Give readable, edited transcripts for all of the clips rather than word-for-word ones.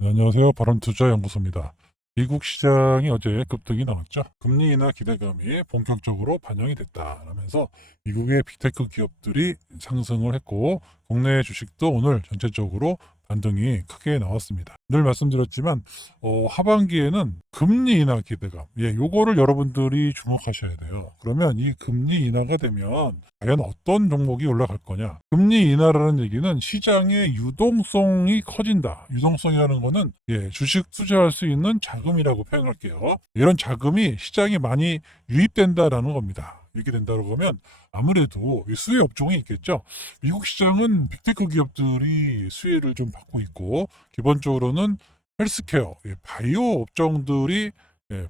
네, 안녕하세요. 바람투자연구소입니다. 미국 시장이 어제 급등이 나왔죠. 금리 인하 기대감이 본격적으로 반영이 됐다라면서 미국의 빅테크 기업들이 상승을 했고 국내 주식도 오늘 전체적으로 반등이 크게 나왔습니다. 늘 말씀드렸지만 하반기에는 금리 인하 기대감, 요거를 여러분들이 주목하셔야 돼요. 그러면 이 금리 인하가 되면 과연 어떤 종목이 올라갈 거냐? 금리 인하라는 얘기는 시장의 유동성이 커진다. 유동성이라는 거는 주식 투자할 수 있는 자금이라고 표현할게요. 이런 자금이 시장에 많이 유입된다라는 겁니다. 이렇게 된다고 하면 아무래도 수혜 업종이 있겠죠. 미국 시장은 빅테크 기업들이 수혜를 좀 받고 있고 기본적으로는 헬스케어, 바이오 업종들이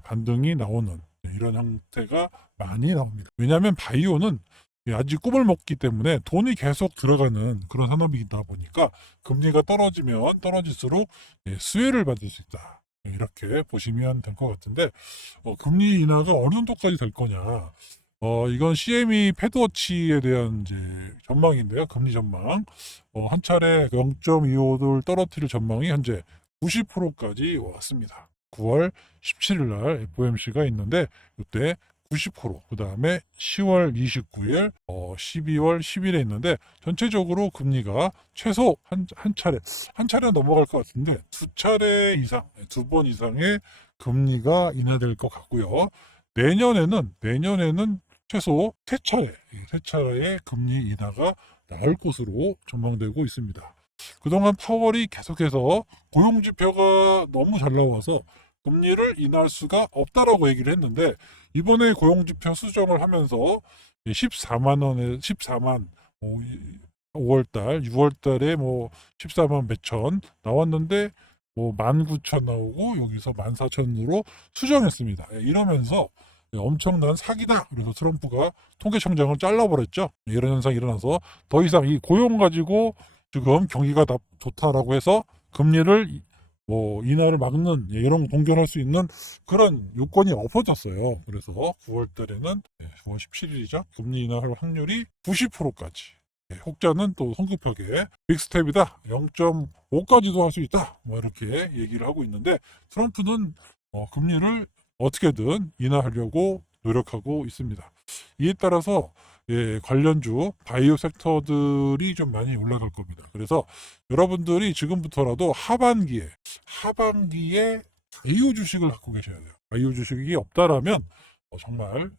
반등이 나오는 이런 형태가 많이 나옵니다. 왜냐하면 바이오는 아직 꿈을 먹기 때문에 돈이 계속 들어가는 그런 산업이다 보니까 금리가 떨어지면 떨어질수록 수혜를 받을 수 있다. 이렇게 보시면 될 것 같은데 금리 인하가 어느 정도까지 될 거냐. 이건 CME 패드워치에 대한 이제 전망인데요. 금리 전망. 한 차례 0.25를 떨어뜨릴 전망이 현재 90%까지 왔습니다. 9월 17일 날 FOMC가 있는데 이때 90%, 그 다음에 10월 29일, 12월 10일에 있는데 전체적으로 금리가 최소 한 차례는 넘어갈 것 같은데 두 차례 이상, 두 번 이상의 금리가 인하될 것 같고요. 내년에는 최소 세 차례의 금리 인하가 나올 것으로 전망되고 있습니다. 그동안 파월이 계속해서 고용지표가 너무 잘 나와서 금리를 인하할 수가 없다라고 얘기를 했는데 이번에 고용지표 수정을 하면서 14만 원에 14만 5월달, 6월달에 뭐 14만 몇천 나왔는데 뭐 19,000 나오고 여기서 14,000으로 수정했습니다. 이러면서 엄청난 사기다. 그래서 트럼프가 통계청장을 잘라버렸죠. 이런 현상이 일어나서 더 이상 이 고용 가지고 지금 경기가 좋다라고 해서 금리를 뭐 인하를 막는 이런 동결할 수 있는 그런 요건이 없어졌어요. 그래서 9월 달에는 9월 17일이죠. 금리 인하할 확률이 90%까지. 혹자는 또 성급하게 빅스텝이다. 0.5까지도 할 수 있다. 뭐 이렇게 얘기를 하고 있는데 트럼프는 금리를 어떻게든 인하하려고 노력하고 있습니다. 이에 따라서 관련주 바이오 섹터들이 좀 많이 올라갈 겁니다. 그래서 여러분들이 지금부터라도 하반기에 바이오 주식을 갖고 계셔야 돼요. 바이오 주식이 없다라면 정말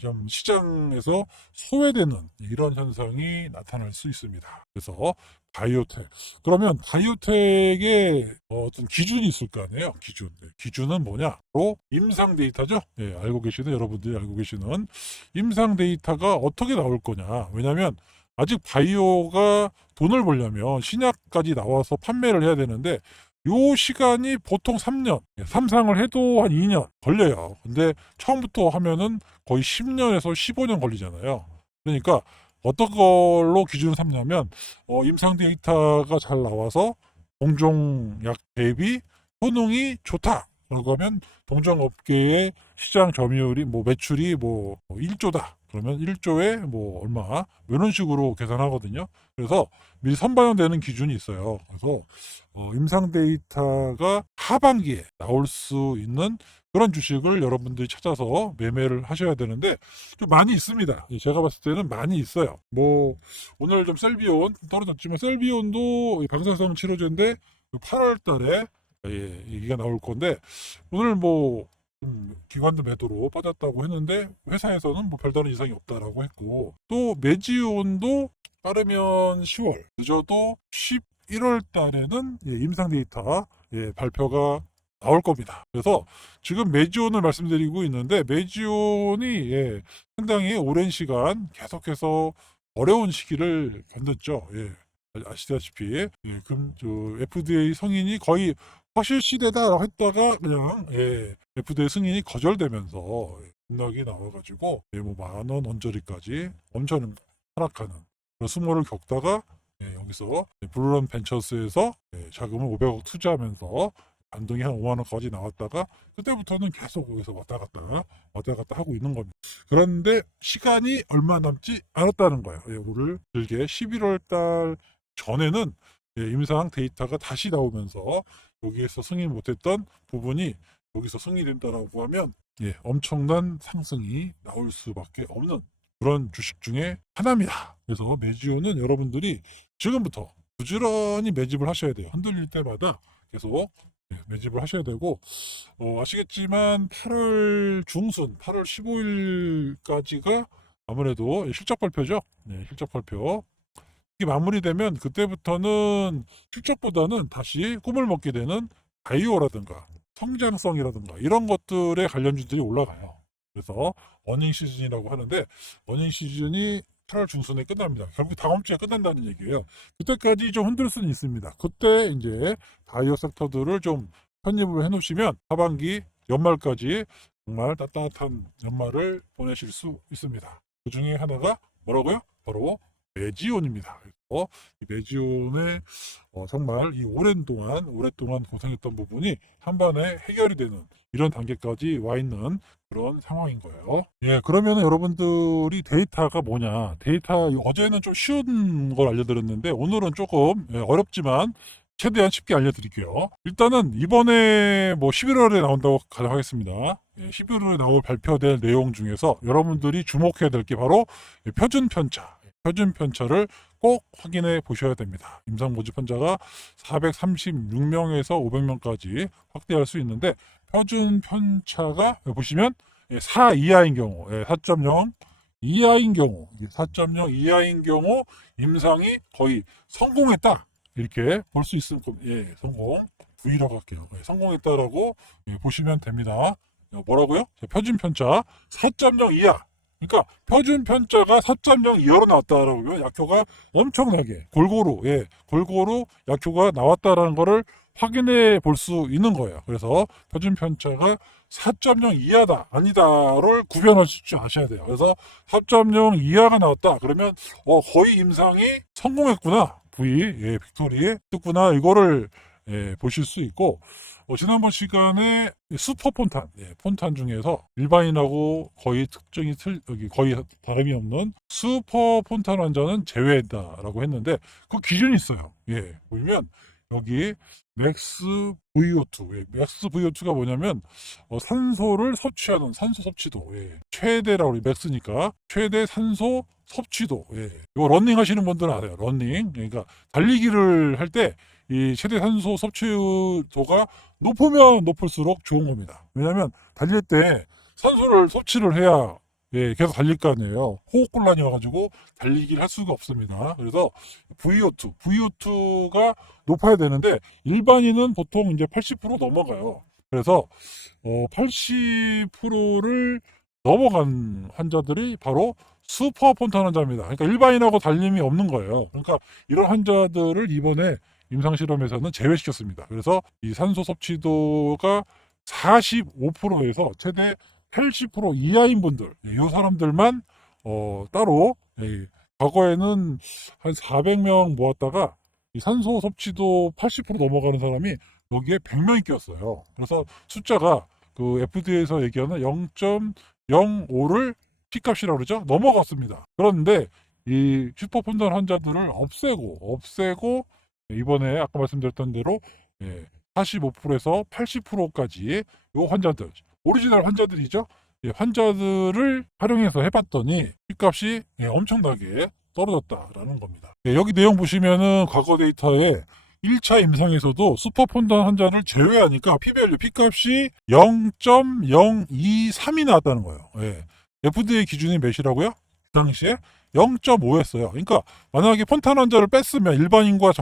좀 시장에서 소외되는 이런 현상이 나타날 수 있습니다. 그래서 바이오텍. 그러면 바이오텍의 어떤 기준이 있을 거 아니에요? 기준. 기준은 뭐냐? 바로 임상 데이터죠. 알고 계시는 여러분들이 알고 계시는 임상 데이터가 어떻게 나올 거냐? 왜냐하면 아직 바이오가 돈을 벌려면 신약까지 나와서 판매를 해야 되는데 요 시간이 보통 3년, 삼상을 해도 한 2년 걸려요. 근데 처음부터 하면은 거의 10년에서 15년 걸리잖아요. 그러니까 어떤 걸로 기준을 삼냐면 임상 데이터가 잘 나와서 동종약 대비 효능이 좋다. 라고 하면 동종업계의 시장 점유율이 뭐 매출이 뭐 1조다. 그러면 1조에 뭐 얼마 이런 식으로 계산하거든요. 그래서 미리 선반영되는 기준이 있어요. 그래서 임상 데이터가 하반기에 나올 수 있는 그런 주식을 여러분들이 찾아서 매매를 하셔야 되는데 좀 많이 있습니다. 제가 봤을 때는 많이 있어요. 뭐 오늘 좀 셀비온 떨어졌지만 셀비온도 방사성 치료제인데 8월 달에 얘기가 나올 건데 오늘 뭐 기관도 매도로 빠졌다고 했는데 회사에서는 뭐 별다른 이상이 없다라고 했고 또 메지온도 빠르면 10월 늦어도 11월 달에는 임상 데이터 발표가 나올 겁니다. 그래서 지금 메지온을 말씀드리고 있는데 메지온이 상당히 오랜 시간 계속해서 어려운 시기를 견뎠죠. 아시다시피 FDA 승인이 거의 허실 시대다 했다가 그냥 FDA 승인이 거절되면서 급락이 나와가지고 뭐 만원 언저리까지 엄청 하락하는 그런 수모를 겪다가 여기서 블루런 벤처스에서 자금을 500억 투자하면서 반등이 한 5만 원까지 나왔다가 그때부터는 계속 여기서 왔다 갔다 하고 있는 겁니다. 그런데 시간이 얼마 남지 않았다는 거예요. 오늘 길게 11월 달 전에는 임상 데이터가 다시 나오면서 여기에서 승인 못했던 부분이 여기서 승인된다라고 하면 엄청난 상승이 나올 수밖에 없는 그런 주식 중에 하나입니다. 그래서 메지오는 여러분들이 지금부터 부지런히 매집을 하셔야 돼요. 흔들릴 때마다 계속 매집을 하셔야 되고, 아시겠지만 8월 중순, 8월 15일까지가 아무래도 실적 발표죠. 실적 발표. 이게 마무리되면 그때부터는 실적보다는 다시 꿈을 먹게 되는 바이오라든가 성장성이라든가 이런 것들의 관련주들이 올라가요. 그래서 어닝 시즌이라고 하는데, 어닝 시즌이 8월 중순에 끝납니다. 결국 다음 주에 끝난다는 얘기예요. 그때까지 좀 흔들 수는 있습니다. 그때 이제 바이오 섹터들을 좀 편입을 해 놓으시면 하반기 연말까지 정말 따뜻한 연말을 보내실 수 있습니다. 그 중에 하나가 뭐라고요? 바로 메지온입니다. 그래서 이 메지온의 정말 이 오랫동안 고생했던 부분이 한 번에 해결이 되는 이런 단계까지 와 있는 그런 상황인 거예요. 그러면 여러분들이 데이터가 뭐냐? 데이터 어제는 좀 쉬운 걸 알려드렸는데 오늘은 조금 어렵지만 최대한 쉽게 알려드릴게요. 일단은 이번에 뭐 11월에 나온다고 가정하겠습니다. 11월에 나올 발표될 내용 중에서 여러분들이 주목해야 될 게 바로 표준 편차. 표준 편차를 꼭 확인해 보셔야 됩니다. 임상 모집 환자가 436명에서 500명까지 확대할 수 있는데, 표준 편차가 보시면 4 이하인 경우, 4.0 이하인 경우, 4.0 이하인 경우 임상이 거의 성공했다, 이렇게 볼 수 있을 겁니다. 성공 V라고 할게요. 성공했다라고 보시면 됩니다. 뭐라고요? 표준 편차 4.0 이하. 그러니까 표준 편차가 4.0 이하로 나왔다라고 하면 약효가 엄청나게 골고루 약효가 나왔다라는 거를 확인해 볼 수 있는 거예요. 그래서 표준 편차가 4.0 이하다 아니다를 구별하실 줄 아셔야 돼요. 그래서 4.0 이하가 나왔다 그러면 거의 임상이 성공했구나, 빅토리 했구나, 이거를 보실 수 있고, 지난번 시간에 슈퍼 폰탄, 폰탄 중에서 일반인하고 거의 거의 다름이 없는 슈퍼 폰탄 환자는 제외했다라고 했는데, 그 기준이 있어요. 보면 여기 맥스 VO2, 맥스 VO2가 뭐냐면 산소를 섭취하는 산소 섭취도, 최대라고, 맥스니까 최대 산소 섭취도. 이거 러닝 하시는 분들은 알아요. 러닝, 그러니까 달리기를 할 때 이 최대 산소 섭취도가 높으면 높을수록 좋은 겁니다. 왜냐하면 달릴 때 산소를 섭취를 해야 계속 달릴 거 아니에요. 호흡곤란이 와가지고 달리기를 할 수가 없습니다. 그래서 VO2가 높아야 되는데 일반인은 보통 이제 80% 넘어가요. 그래서 80%를 넘어간 환자들이 바로 슈퍼 폰탄 환자입니다. 그러니까 일반인하고 달림이 없는 거예요. 그러니까 이런 환자들을 이번에 임상실험에서는 제외시켰습니다. 그래서 이 산소 섭취도가 45%에서 최대 80% 이하인 분들, 이 사람들만 따로, 과거에는 한 400명 모았다가 이 산소 섭취도 80% 넘어가는 사람이 여기에 100명이 꼈어요. 그래서 숫자가 그 FDA에서 얘기하는 0.05를 P값이라고 그러죠. 넘어갔습니다. 그런데 이 슈퍼폰단 환자들을 없애고 이번에 아까 말씀드렸던 대로 45%에서 80%까지 요 환자들, 오리지널 환자들이죠. 환자들을 활용해서 해봤더니 P값이 엄청나게 떨어졌다라는 겁니다. 여기 내용 보시면은 과거 데이터에 1차 임상에서도 슈퍼폰단 환자를 제외하니까 P밸류, P값이 0.023이 나왔다는 거예요. FDA 기준이 몇이라고요? 그 당시에 0.5였어요. 그러니까 만약에 폰탄 환자를 뺐으면, 일반인과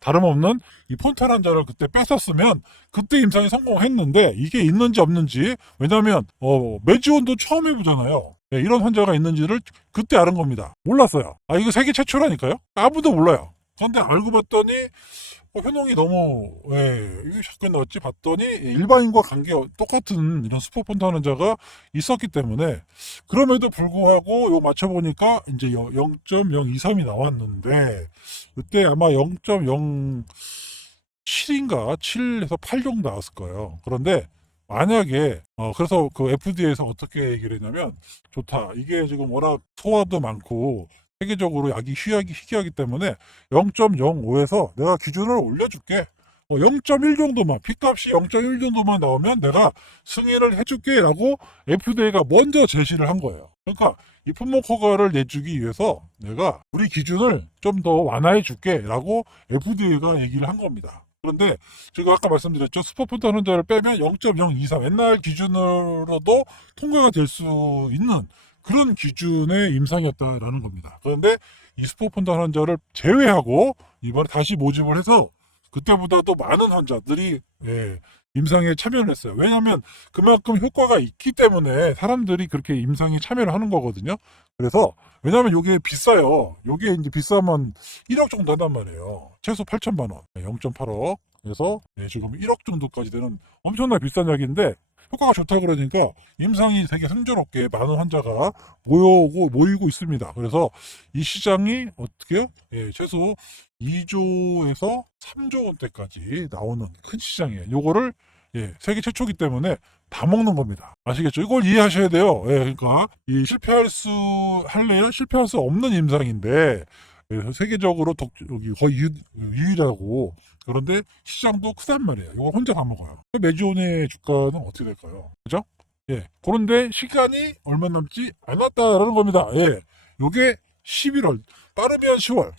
다름없는 이 폰탄 환자를 그때 뺐었으면 그때 임상이 성공했는데, 이게 있는지 없는지, 왜냐하면 메지온도 처음 해보잖아요. 이런 환자가 있는지를 그때 알은 겁니다. 몰랐어요. 이거 세계 최초라니까요. 아무도 몰라요. 그런데 알고 봤더니 효능이 너무 이게 자꾸 나왔지 봤더니 일반인과 똑같은 이런 슈퍼폰탄 환자가 있었기 때문에, 그럼에도 불구하고 이거 맞춰보니까 이제 0.023이 나왔는데, 그때 아마 0.07인가 7에서 8 정도 나왔을 거예요. 그런데 만약에 그래서 그 FDA에서 어떻게 얘기를 했냐면, 좋다, 이게 지금 워낙 소화도 많고 세계적으로 약이 희귀하기 때문에 0.05에서 내가 기준을 올려줄게. 0.1 정도만, P값이 0.1 정도만 나오면 내가 승인을 해줄게 라고 FDA가 먼저 제시를 한 거예요. 그러니까 이 품목 허가를 내주기 위해서 내가 우리 기준을 좀 더 완화해 줄게 라고 FDA가 얘기를 한 겁니다. 그런데 제가 아까 말씀드렸죠. 스포폰탄 환자를 빼면 0.023 옛날 기준으로도 통과가 될 수 있는 그런 기준의 임상이었다라는 겁니다. 그런데 이 스포폰탄 환자를 제외하고 이번에 다시 모집을 해서 그때보다도 많은 환자들이 임상에 참여를 했어요. 왜냐하면 그만큼 효과가 있기 때문에 사람들이 그렇게 임상에 참여를 하는 거거든요. 그래서 왜냐하면 이게 비싸요. 이게 이제 비싸면 1억 정도 한단 말이에요. 최소 8천만 원, 0.8억. 그래서 지금 1억 정도까지 되는 엄청나게 비싼 약인데 효과가 좋다 그러니까 임상이 되게 순조롭게 많은 환자가 모이고 있습니다. 그래서 이 시장이 어떻게요? 최소 2조에서 3조 원대까지 나오는 큰 시장이에요. 요거를 세계 최초기 때문에 다 먹는 겁니다. 아시겠죠? 이걸 이해하셔야 돼요. 그러니까 이 할래야 실패할 수 없는 임상인데 세계적으로 여기 거의 유일하고 그런데 시장도 크단 말이에요. 이거 혼자 다 먹어요. 메지온의 주가는 어떻게 될까요? 그죠? 그런데 시간이 얼마 남지 않았다라는 겁니다. 요게 11월, 빠르면 10월,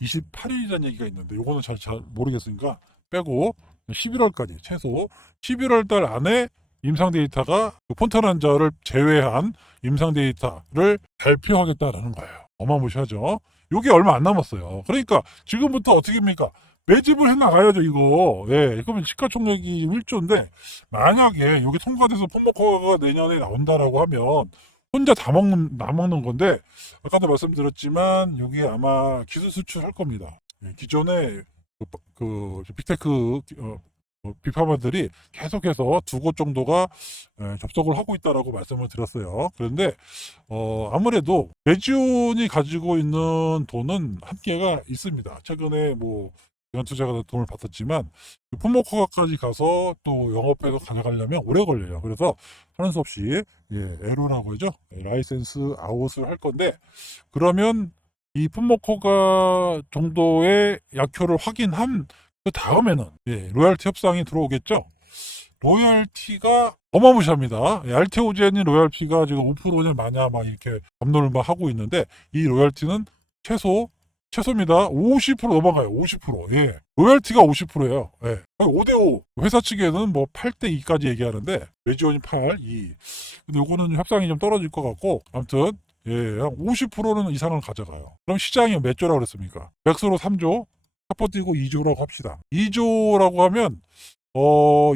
28일이라는 얘기가 있는데 요거는 잘 모르겠으니까 빼고 11월까지 최소 11월 달 안에 임상 데이터가 폰탄 환자를 제외한 임상 데이터를 발표하겠다라는 거예요. 어마무시하죠. 요게 얼마 안 남았어요. 그러니까 지금부터 어떻게 합니까? 매집을 해나가야죠, 이거. 그러면 시가총액이 1조인데, 만약에 여기 통과돼서 폼모커가 내년에 나온다라고 하면, 혼자 다 먹는 건데, 아까도 말씀드렸지만, 여기 아마 기술 수출할 겁니다. 기존에 빅테크, 빅파마들이 계속해서 2곳 정도가 접속을 하고 있다라고 말씀을 드렸어요. 그런데 아무래도 메지온이 가지고 있는 돈은 한계가 있습니다. 최근에 기관 투자가 돈을 받았지만 품목허가까지 가서 또 영업해서 가져가려면 오래 걸려요. 그래서 하는 수 없이 LO라고 하죠. 라이센스 아웃을 할 건데 그러면 이 품목허가 정도의 약효를 확인한 그 다음에는 로열티 협상이 들어오겠죠. 로열티가 어마무시합니다. 알테오젠이 로열티가 지금 5%냐 마냐 막 이렇게 감론을 막 하고 있는데 이 로열티는 최소입니다. 50% 넘어가요. 50%. 로열티가 50%예요. 5대5. 회사 측에는 8대2까지 얘기하는데 메지온이 8, 2. 근데 요거는 협상이 좀 떨어질 것 같고 아무튼 한 50%는 이상은 가져가요. 그럼 시장이 몇 조라고 그랬습니까? 맥스로 3조, 탑버 띄고 2조라고 합시다. 2조라고 하면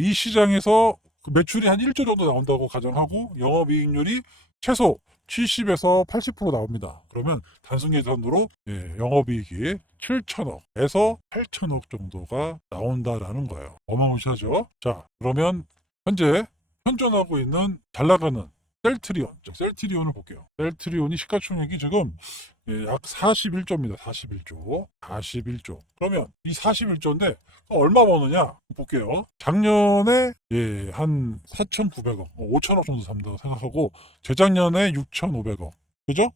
이 시장에서 그 매출이 한 1조 정도 나온다고 가정하고 영업이익률이 최소 70에서 80% 나옵니다. 그러면 단순 계산으로 영업이익이 7천억에서 8천억 정도가 나온다라는 거예요. 어마무시하죠. 자, 그러면 현재 현존하고 있는 잘 나가는 셀트리온을 볼게요. 셀트리온이 시가총액이 지금 약 41조입니다. 41조. 그러면 이 41조인데 얼마 버느냐 볼게요. 작년에 한 4,900억, 5천억 정도 산다고 생각하고 재작년에 6,500억. 그죠?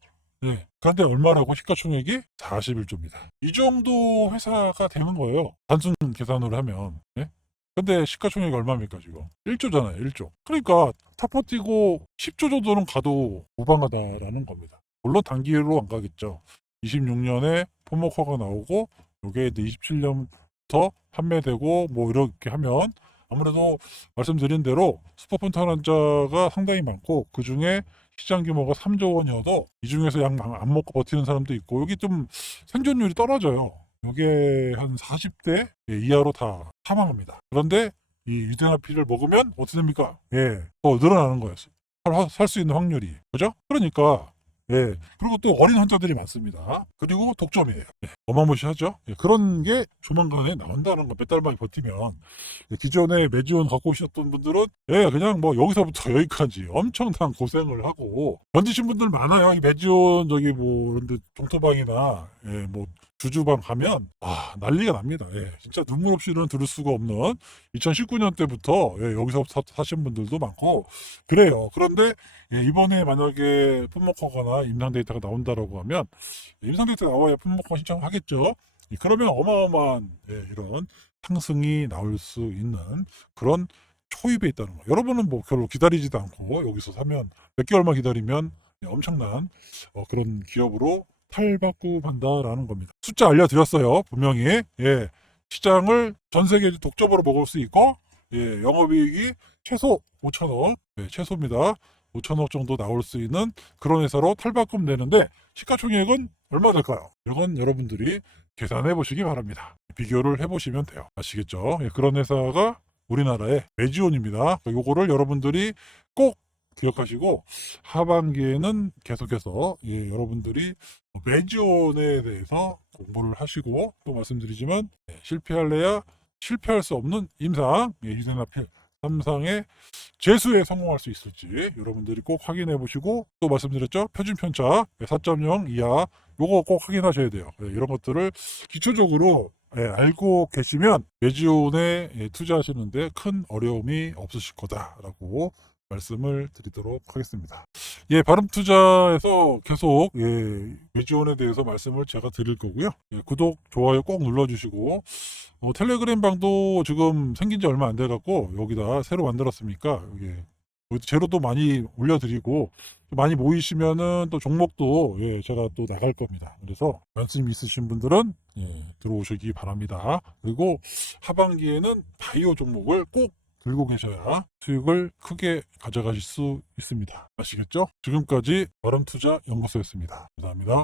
그런데 얼마라고 시가총액이 41조입니다. 이 정도 회사가 되는 거예요. 단순 계산으로 하면. 근데 시가총액이 얼마입니까 지금? 1조잖아요. 1조. 그러니까 탑 뛰고 10조 정도는 가도 무방하다라는 겁니다. 물론 단기로 안 가겠죠. 26년에 폼모커가 나오고 이게 이제 27년부터 판매되고 이렇게 하면 아무래도 말씀드린 대로 스포폰탄 환자가 상당히 많고 그 중에 시장 규모가 3조 원이어도 이 중에서 약 안 먹고 버티는 사람도 있고 여기 좀 생존율이 떨어져요. 이게 한 40대 이하로 다 사망합니다. 그런데 이 유대나피를 먹으면 어떻게 됩니까? 더 늘어나는 거예요. 살 수 있는 확률이. 그죠? 그러니까 그리고 또 어린 환자들이 많습니다. 그리고 독점이에요. 어마무시하죠? 그런 게 조만간에 나온다는 거. 몇 달만 버티면. 기존에 메지온 갖고 오셨던 분들은 그냥 여기서부터 여기까지 엄청난 고생을 하고 견디신 분들 많아요. 이 메지온 이런데 종토방이나 주주방 가면 난리가 납니다. 진짜 눈물 없이는 들을 수가 없는 2019년 때부터 여기서부터 사신 분들도 많고 그래요. 그런데 이번에 만약에 품목허가나 임상 데이터가 나온다라고 하면 임상 데이터 나와야 품목허가 신청을 하겠죠. 그러면 어마어마한 이런 상승이 나올 수 있는 그런 초입에 있다는 거. 여러분은 뭐 별로 기다리지도 않고 여기서 사면 몇 개월만 기다리면 엄청난 그런 기업으로 탈바꿈한다라는 겁니다. 숫자 알려드렸어요. 분명히. 예. 시장을 전 세계 독점으로 먹을 수 있고, 예, 영업이익이 최소 5천억, 예, 최소입니다. 5천억 정도 나올 수 있는 그런 회사로 탈바꿈 되는데 시가총액은 얼마 될까요? 이건 여러분들이 계산해 보시기 바랍니다. 비교를 해보시면 돼요. 아시겠죠? 예, 그런 회사가 우리나라의 메지온입니다. 요거를 여러분들이 꼭 기억하시고 하반기에는 계속해서 여러분들이 메지온에 대해서 공부를 하시고 또 말씀드리지만 실패할래야 실패할 수 없는 임상 이세나필 3상의 재수에 성공할 수 있을지 여러분들이 꼭 확인해 보시고 또 말씀드렸죠. 표준 편차 4.0 이하 요거 꼭 확인하셔야 돼요. 이런 것들을 기초적으로 알고 계시면 메지온에 투자하시는데 큰 어려움이 없으실 거다라고 말씀을 드리도록 하겠습니다. 예, 바름투자에서 계속 메지온에 대해서 말씀을 제가 드릴 거고요. 구독, 좋아요 꼭 눌러주시고 텔레그램 방도 지금 생긴 지 얼마 안 돼갖고 여기다 새로 만들었으니까 여기 재료도 많이 올려드리고 많이 모이시면은 또 종목도 제가 또 나갈 겁니다. 그래서 관심 있으신 분들은 들어오시기 바랍니다. 그리고 하반기에는 바이오 종목을 꼭 들고 계셔야 수익을 크게 가져가실 수 있습니다. 아시겠죠? 지금까지 바람투자 연구소였습니다. 감사합니다.